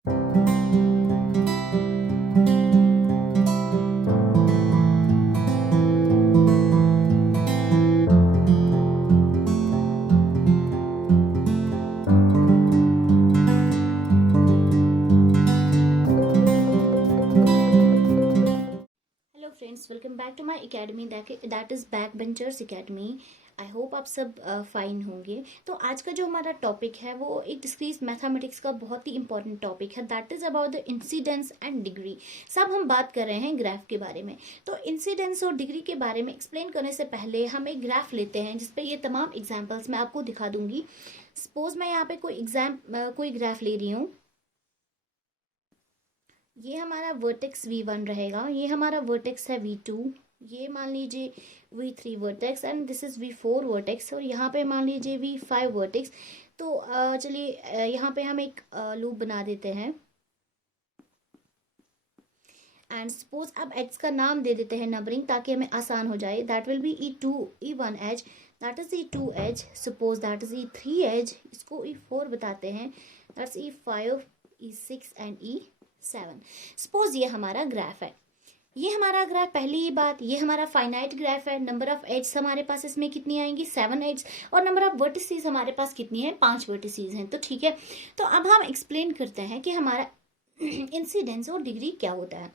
Hello friends, welcome back to my academy that is back benchers academy. I hope आप सब fine होंगे। तो आज का जो हमारा टॉपिक है वो एक डिस्क्रीट मैथमेटिक्स का बहुत ही इंपॉर्टेंट टॉपिक है, that is about the incidence and degree. सब हम बात कर रहे हैं ग्राफ के बारे में। तो इंसिडेंस और डिग्री के बारे में एक्सप्लेन करने से पहले हम एक ग्राफ लेते हैं जिसपे ये तमाम एग्जाम्पल्स मैं आपको दिखा दूंगी। सपोज मैं यहाँ पे कोई ग्राफ ले रही हूँ। ये हमारा वर्टेक्स V1 रहेगा, ये हमारा वर्टेक्स है V2, ये मान लीजिए V3 vertex and this is V4 vertex, और यहाँ पे मान लीजिए V5 वर्टेक्स। तो चलिए यहाँ पे हम एक लूप बना देते हैं एंड सपोज अब एड्स का नाम दे देते हैं नंबरिंग ताकि हमें आसान हो जाए। That will be E2 E1 edge, that is E2 edge, suppose that is E3 edge, इसको E4 बताते हैं, that's E5 E6 and E7। Suppose ये हमारा ग्राफ है, ये हमारा ग्राफ, पहली ही बात ये हमारा फाइनाइट ग्राफ है। नंबर ऑफ एड्स हमारे पास इसमें कितनी आएंगी, 7 एड्स, और नंबर ऑफ वर्टिसेस हमारे पास कितनी है, 5 वर्टिसेस हैं। तो ठीक है, तो अब हम एक्सप्लेन करते हैं कि हमारा इंसिडेंस और डिग्री क्या होता है।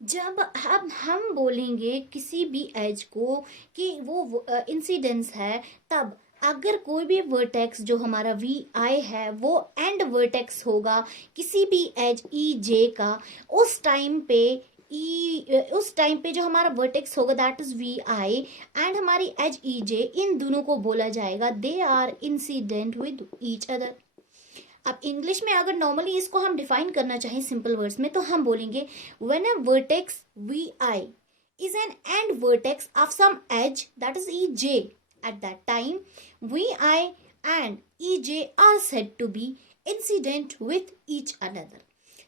जब अब हम बोलेंगे किसी भी एज को कि वो इंसिडेंस है, तब अगर कोई भी वर्टेक्स जो हमारा वी आई है वो एंड वर्टेक्स होगा किसी भी एज ई जे का, उस टाइम पे उस टाइम पे जो हमारा वर्टेक्स होगा that is V I and हमारी एज ई जे, इन दोनों को बोला जाएगा they are incident with each other. अब इंग्लिश में अगर नॉर्मली इसको हम डिफाइन करना चाहें सिंपल वर्ड्स में, तो हम बोलेंगे when a vertex V I is an end vertex of some edge that is EJ. At that time, VI and EJ are said to be incident with each another.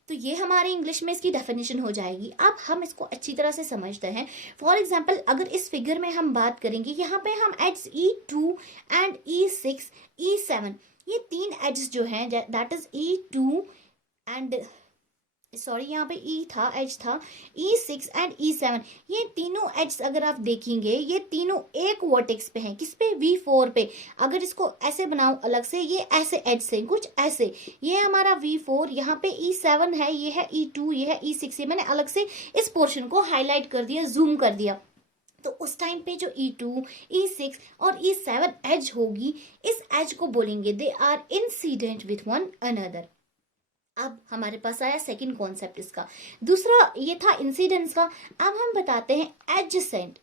तो ये हमारे English में इसकी definition हो जाएगी। अब हम इसको अच्छी तरह से समझते हैं। फॉर एग्जाम्पल अगर इस फिगर में हम बात करेंगे, यहाँ पे हम ads E2 and E6 E7, ये तीन एड्स जो हैं that is E2 and sorry यहाँ पे ई था, एज था E6 एंड E7, ये तीनों एड्स अगर आप देखेंगे ये तीनों एक वर्टेक्स पे हैं। किस पे, V4 पे। अगर इसको ऐसे बनाऊं अलग से, ये ऐसे एड्स हैं कुछ ऐसे, ये हमारा V4, यहाँ पे E7 है, ये है E2, ये है E6, ये मैंने अलग से इस पोर्शन को हाईलाइट कर दिया, जूम कर दिया। तो उस टाइम पे जो E2 E6 और E7 एज होगी, इस एज को बोलेंगे they are incident with one another. अब हमारे पास आया सेकंड कॉन्सेप्ट इसका। दूसरा ये था इंसिडेंस का। अब हम बताते हैं एडजेसेंट।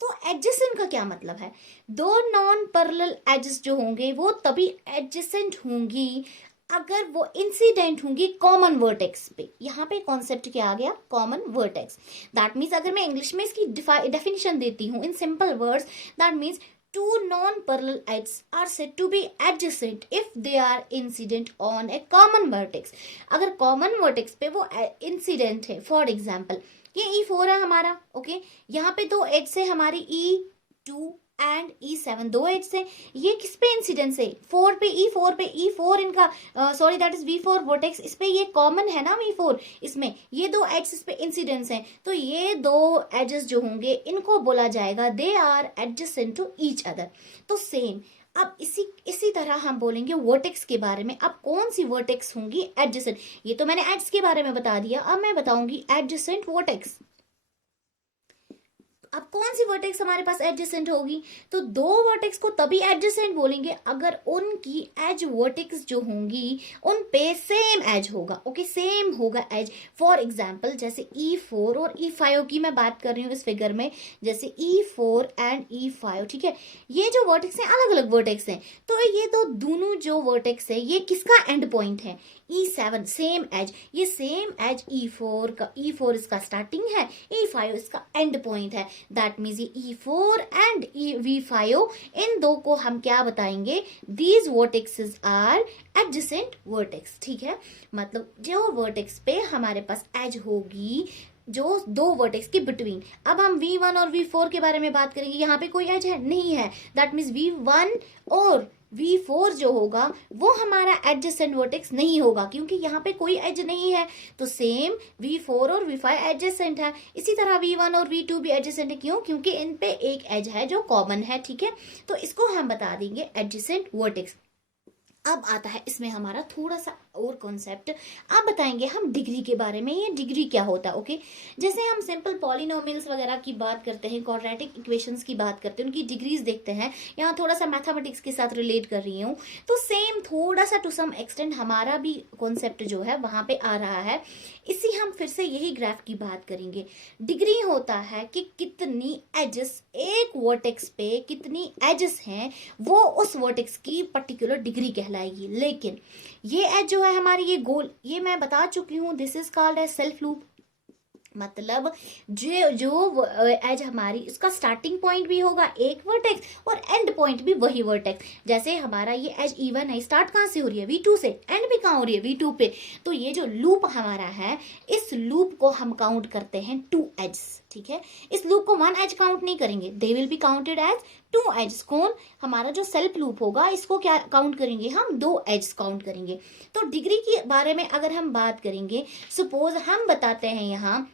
तो एडजेसेंट का क्या मतलब है, दो नॉन पैरेलल एजेस जो होंगे वो तभी एडजेसेंट होंगी अगर वो इंसिडेंट होंगी कॉमन वर्टेक्स पे। यहाँ पे कॉन्सेप्ट क्या आ गया, कॉमन वर्टेक्स। दैट मीन्स अगर मैं इंग्लिश में इसकी डेफिनेशन देती हूँ in simple words, that means two non-parallel edges are said to be adjacent if they are incident on a common vertex। अगर common vertex पे वो incident है, फॉर एग्जाम्पल ये E4 है हमारा, ओके, यहाँ पे दो एड्स है हमारी E2 एंड E7, दो एड्स है, ये किस पे इंसिडेंस है, 4 पे, E4 पे। E4 इनका sorry that is V4 vertex, इस पे ये कॉमन है ना V4, इसमें ये दो एड्स इस पे इंसिडेंस हैं, तो ये दो एजेस जो होंगे इनको बोला जाएगा they are adjacent to each other. तो सेम अब इसी तरह हम बोलेंगे वर्टेक्स के बारे में। अब कौन सी वर्टेक्स होंगी एडजेसेंट, ये तो मैंने एड्स के बारे में बता दिया, अब मैं बताऊंगी एडजेसेंट वर्टेक्स। अब कौन सी वर्टेक्स हमारे पास एडजेसेंट होगी, तो दो वर्टेक्स को तभी एडजेसेंट बोलेंगे अगर उनकी एज वर्टेक्स जो होंगी उन पे सेम एज होगा, ओके, सेम होगा एज। फॉर एग्जांपल जैसे E4 और E5 की मैं बात कर रही हूँ इस फिगर में, जैसे E4 एंड E5, ठीक है, ये जो वर्टेक्स हैं अलग अलग वर्टेक्स हैं, तो ये तो दोनों जो वर्टेक्स है ये किसका एंड पॉइंट है, E7, सेम एज, ये सेम एज E4 का, E4 इसका स्टार्टिंग है, E5 इसका एंड पॉइंट है। दैट मीन्स ये E4 एंड V5, इन दो को हम क्या बताएंगे, these vertexes are adjacent vertex. ठीक है, मतलब जो वर्टेक्स पे हमारे पास एज होगी जो दो वर्टेक्स के बिटवीन। अब हम V1 और V4 के बारे में बात करेंगे, यहाँ पे कोई एज है नहीं है, दैट मीन्स V1 और V4 जो होगा वो हमारा एडजेसेंट वर्टेक्स नहीं होगा क्योंकि यहाँ पे कोई एज नहीं है। तो सेम V4 और V5 एडजेसेंट है, इसी तरह V1 और V2 भी एडजेसेंट है। क्यों? क्योंकि इन पे एक एज है जो कॉमन है, ठीक है। तो इसको हम बता देंगे एडजेसेंट वर्टेक्स। अब आता है इसमें हमारा थोड़ा सा और कॉन्सेप्ट। आप बताएंगे हम डिग्री के बारे में, ये डिग्री क्या होता है। ओके, जैसे हम सिंपल पॉलिनोमियल्स वगैरह की बात करते हैं, क्वाड्रेटिक इक्वेशंस की बात करते हैं, उनकी डिग्रीज देखते हैं। यहाँ थोड़ा सा मैथमेटिक्स के साथ रिलेट कर रही हूँ, तो सेम थोड़ा सा टू सम एक्सटेंट हमारा भी कॉन्सेप्ट जो है वहां पे आ रहा है। इसी हम फिर से यही ग्राफ की बात करेंगे। डिग्री होता है कि कितनी एजेस एक वर्टेक्स पे, कितनी एजेस हैं वो उस वर्टेक्स की पर्टिकुलर डिग्री कहलाएगी। लेकिन ये एज जो है हमारी, ये गोल, ये मैं बता चुकी हूँ, this is called edge self loop. मतलब जो एज हमारी, इसका स्टार्टिंग पॉइंट भी होगा एक वर्टेक्स और एंड पॉइंट भी वही वर्टेक्स। जैसे हमारा ये एज E1 है, स्टार्ट कहाँ से हो रही है? V2 से, एंड भी कहाँ हो रही है? V2 पे। तो ये जो लूप हमारा है, इस लूप को हम काउंट करते हैं 2 एज, ठीक है। इस लूप को 1 एज काउंट नहीं करेंगे, they will be counted edge 2 edge. कौन? हमारा जो सेल्फ लूप होगा, इसको क्या काउंट करेंगे हम? 2 एज काउंट करेंगे। तो डिग्री के बारे में अगर हम बात करेंगे, सपोज हम बताते हैं यहाँ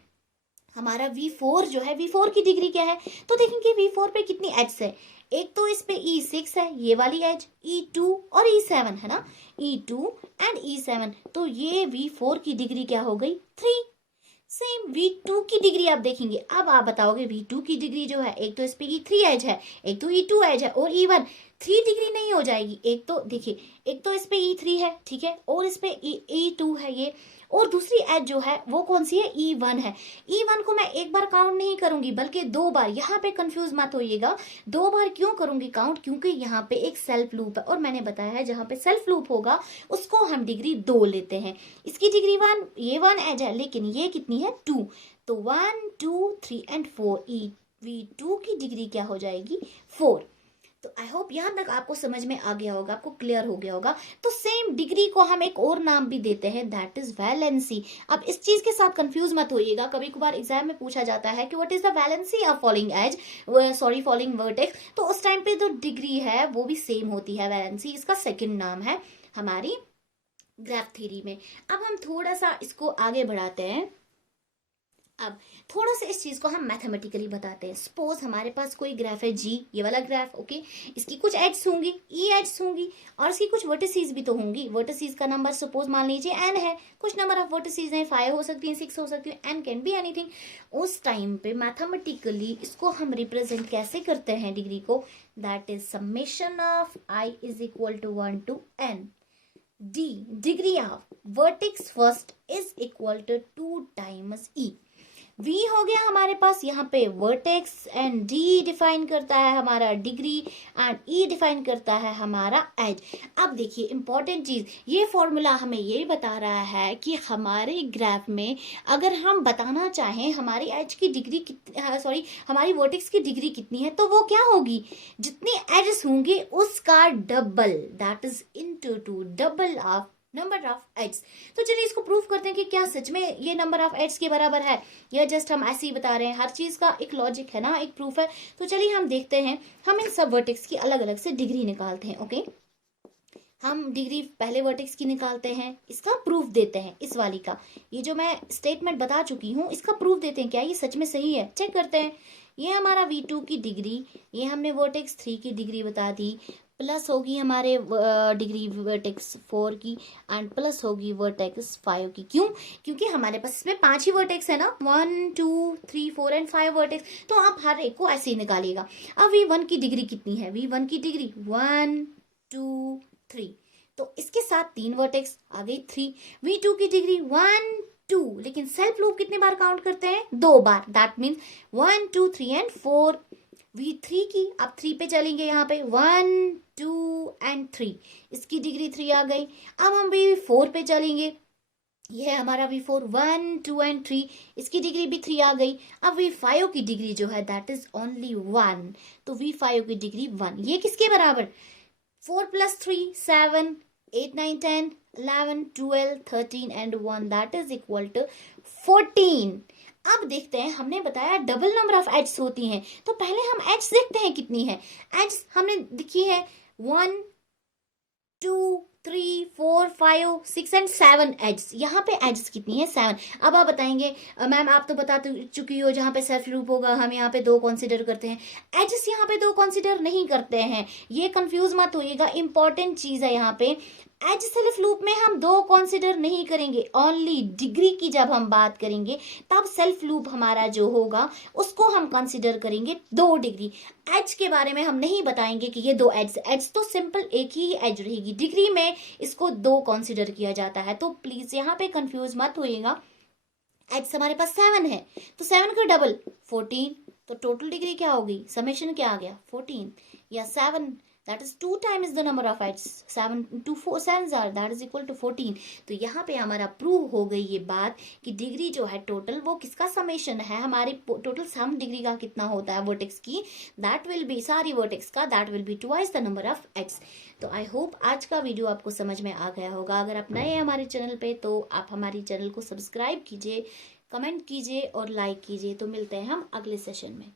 हमारा V4 जो है, V4 की डिग्री क्या है? तो देखेंगे V4 पे कितनी एज है। एक तो इस पे E6 है, ये वाली एज, E2 और E7 है ना, E2 एंड E7। तो ये V4 की डिग्री क्या हो गई? 3। सेम V2 की डिग्री आप देखेंगे। अब आप बताओगे V2 की डिग्री जो है, एक तो इस पे E3 एज है, एक तो E2 एज है और E1। 3 डिग्री नहीं हो जाएगी। एक तो देखिए, एक तो इस पे E3 है, ठीक है, और इस पे E2 है ये, और दूसरी एज जो है वो कौन सी है? E1 है। E1 को मैं एक बार काउंट नहीं करूंगी बल्कि 2 बार। यहाँ पे कंफ्यूज मत होइएगा, 2 बार क्यों करूंगी काउंट? क्योंकि यहाँ पे एक सेल्फ लूप है और मैंने बताया है जहाँ पे सेल्फ लूप होगा उसको हम डिग्री 2 लेते हैं। इसकी डिग्री 1, ये 1 एज है, लेकिन ये कितनी है? 2। तो 1 2 3 एंड 4, V2 की डिग्री क्या हो जाएगी? 4। तो आई होप यहां तक आपको समझ में आ गया होगा, आपको क्लियर हो गया होगा। तो सेम डिग्री को हम एक और नाम भी देते हैं, दैट इज वैलेंसी। अब इस चीज के साथ कंफ्यूज मत होइएगा, कभी कभार एग्जाम में पूछा जाता है कि what is the valency of falling edge, sorry falling vertex. तो उस टाइम पे जो डिग्री है वो भी सेम होती है, वैलेंसी इसका सेकेंड नाम है हमारी ग्राफ थ्योरी में। अब हम थोड़ा सा इसको आगे बढ़ाते हैं। अब थोड़ा सा इस चीज को हम मैथमेटिकली बताते हैं। सपोज हमारे पास कोई ग्राफ है G, ये वाला ग्राफ, ओके। इसकी कुछ एड्स होंगी, E एड्स होंगी, और इसकी कुछ वर्टिसेस भी तो होंगी। वर्टिसेस का नंबर सपोज मान लीजिए n है, कुछ नंबर ऑफ वर्टिसेस हैं, 5 हो सकती है, 6 हो सकती है, n कैन बी एनीथिंग। उस टाइम पे मैथमेटिकली इसको हम रिप्रेजेंट कैसे करते हैं डिग्री को? That is summation of I is equal to 1 to n। D, degree of vertex first is equal to 2 times E। V हो गया हमारे पास यहाँ पे वर्टेक्स, एंड D डिफाइन करता है हमारा डिग्री, एंड E डिफाइन करता है हमारा एज। अब देखिए इंपॉर्टेंट चीज, ये फॉर्मूला हमें ये बता रहा है कि हमारे ग्राफ में अगर हम बताना चाहें हमारी एज की डिग्री कितनी, सॉरी हमारी वर्टेक्स की डिग्री कितनी है, तो वो क्या होगी? जितनी एजेस होंगे उसका double, that is into 2, double of number of edges. तो चलिए इसको प्रूव करते हैं कि क्या सच में ये नंबर ऑफ एड्स के बराबर है या जस्ट हम ऐसे ही बता रहे हैं। हर चीज का एक लॉजिक है ना, एक प्रूफ है। तो चलिए हम देखते हैं, हम इन सब वर्टेक्स की अलग अलग से डिग्री निकालते हैं। ओके, हम डिग्री पहले वर्टेक्स की निकालते हैं, इसका प्रूफ देते हैं, इस वाली का। ये जो मैं स्टेटमेंट बता चुकी हूँ इसका प्रूफ देते हैं, क्या ये सच में सही है, चेक करते हैं। ये हमारा V2 की डिग्री, ये हमने वर्टेक्स 3 की डिग्री बता दी, प्लस होगी हमारे डिग्री वर्टेक्स 4 की, एंड प्लस होगी वर्टेक्स 5 की। क्यों? क्योंकि हमारे पास इसमें 5 ही वर्टेक्स है ना, 1 2 3 4 एंड 5 वर्टेक्स। तो आप हर एक को ऐसे ही निकालिएगा। अब V1 की डिग्री कितनी है? V1 की डिग्री 1 2 3, तो इसके साथ 3 वर्टेक्स आ गई 3। V2 की डिग्री 1 2, लेकिन सेल्फ लूप कितने बार काउंट करते हैं? 2 बार, दैट मीन्स 1 2 3 एंड 4। V3 की, अब 3 पे चलेंगे, यहाँ पे 1 2 एंड 3, इसकी डिग्री 3 आ गई। अब हम V4 पे चलेंगे, ये है हमारा V4, 1 2 एंड 3, इसकी डिग्री भी 3 आ गई। अब V5 की डिग्री जो है दैट इज ओनली 1, तो V5 की डिग्री 1। ये किसके बराबर? 4 + 3 7 8 9 10 11 12 13 and 1, that is equal to 14। अब देखते हैं, हमने बताया डबल नंबर ऑफ एड्स होती हैं, तो पहले हम एड्स देखते हैं कितनी है। एड्स हमने देखी है 1 2 3 4 5 6 एंड 7 एड्स। यहाँ पे एड्स कितनी है? 7। अब आप बताएंगे मैम आप तो बता चुकी हो जहाँ पे सेल्फ लूप होगा हम यहाँ पे 2 कंसिडर करते हैं। एड्स यहाँ पे 2 कंसिडर नहीं करते हैं, ये कंफ्यूज मत होइएगा, इंपॉर्टेंट चीज है यहाँ पे। एज सेल्फ लूप में हम 2 कंसिडर नहीं करेंगे, ओनली डिग्री की जब हम बात करेंगे तब सेल्फ लूप हमारा जो होगा उसको हम कंसिडर करेंगे 2 डिग्री। एज के बारे में हम नहीं बताएंगे कि ये 2 एज, एज तो सिंपल एक ही एज रहेगी, डिग्री में इसको 2 कंसिडर किया जाता है। तो प्लीज यहाँ पे कंफ्यूज मत होइएगा। एज हमारे पास 7 है तो 7 का डबल 14, तो टोटल डिग्री क्या होगी? समेशन क्या आ गया? 14 या 7, that is 2 times the number of edges, 7 into 4 sevens are that is equal to 14। तो यहाँ पे हमारा प्रूव हो गई ये बात कि डिग्री जो है टोटल वो किसका समेशन है, हमारे टोटल सम डिग्री का कितना होता है वर्टेक्स की, दैट विल बी सारी वर्टेक्स का that will be twice the number of edges. तो आई होप आज का वीडियो आपको समझ में आ गया होगा। अगर आप नए हैं हमारे चैनल पे तो आप हमारे चैनल को सब्सक्राइब कीजिए, कमेंट कीजिए और लाइक कीजिए। तो मिलते हैं हम अगले सेशन में।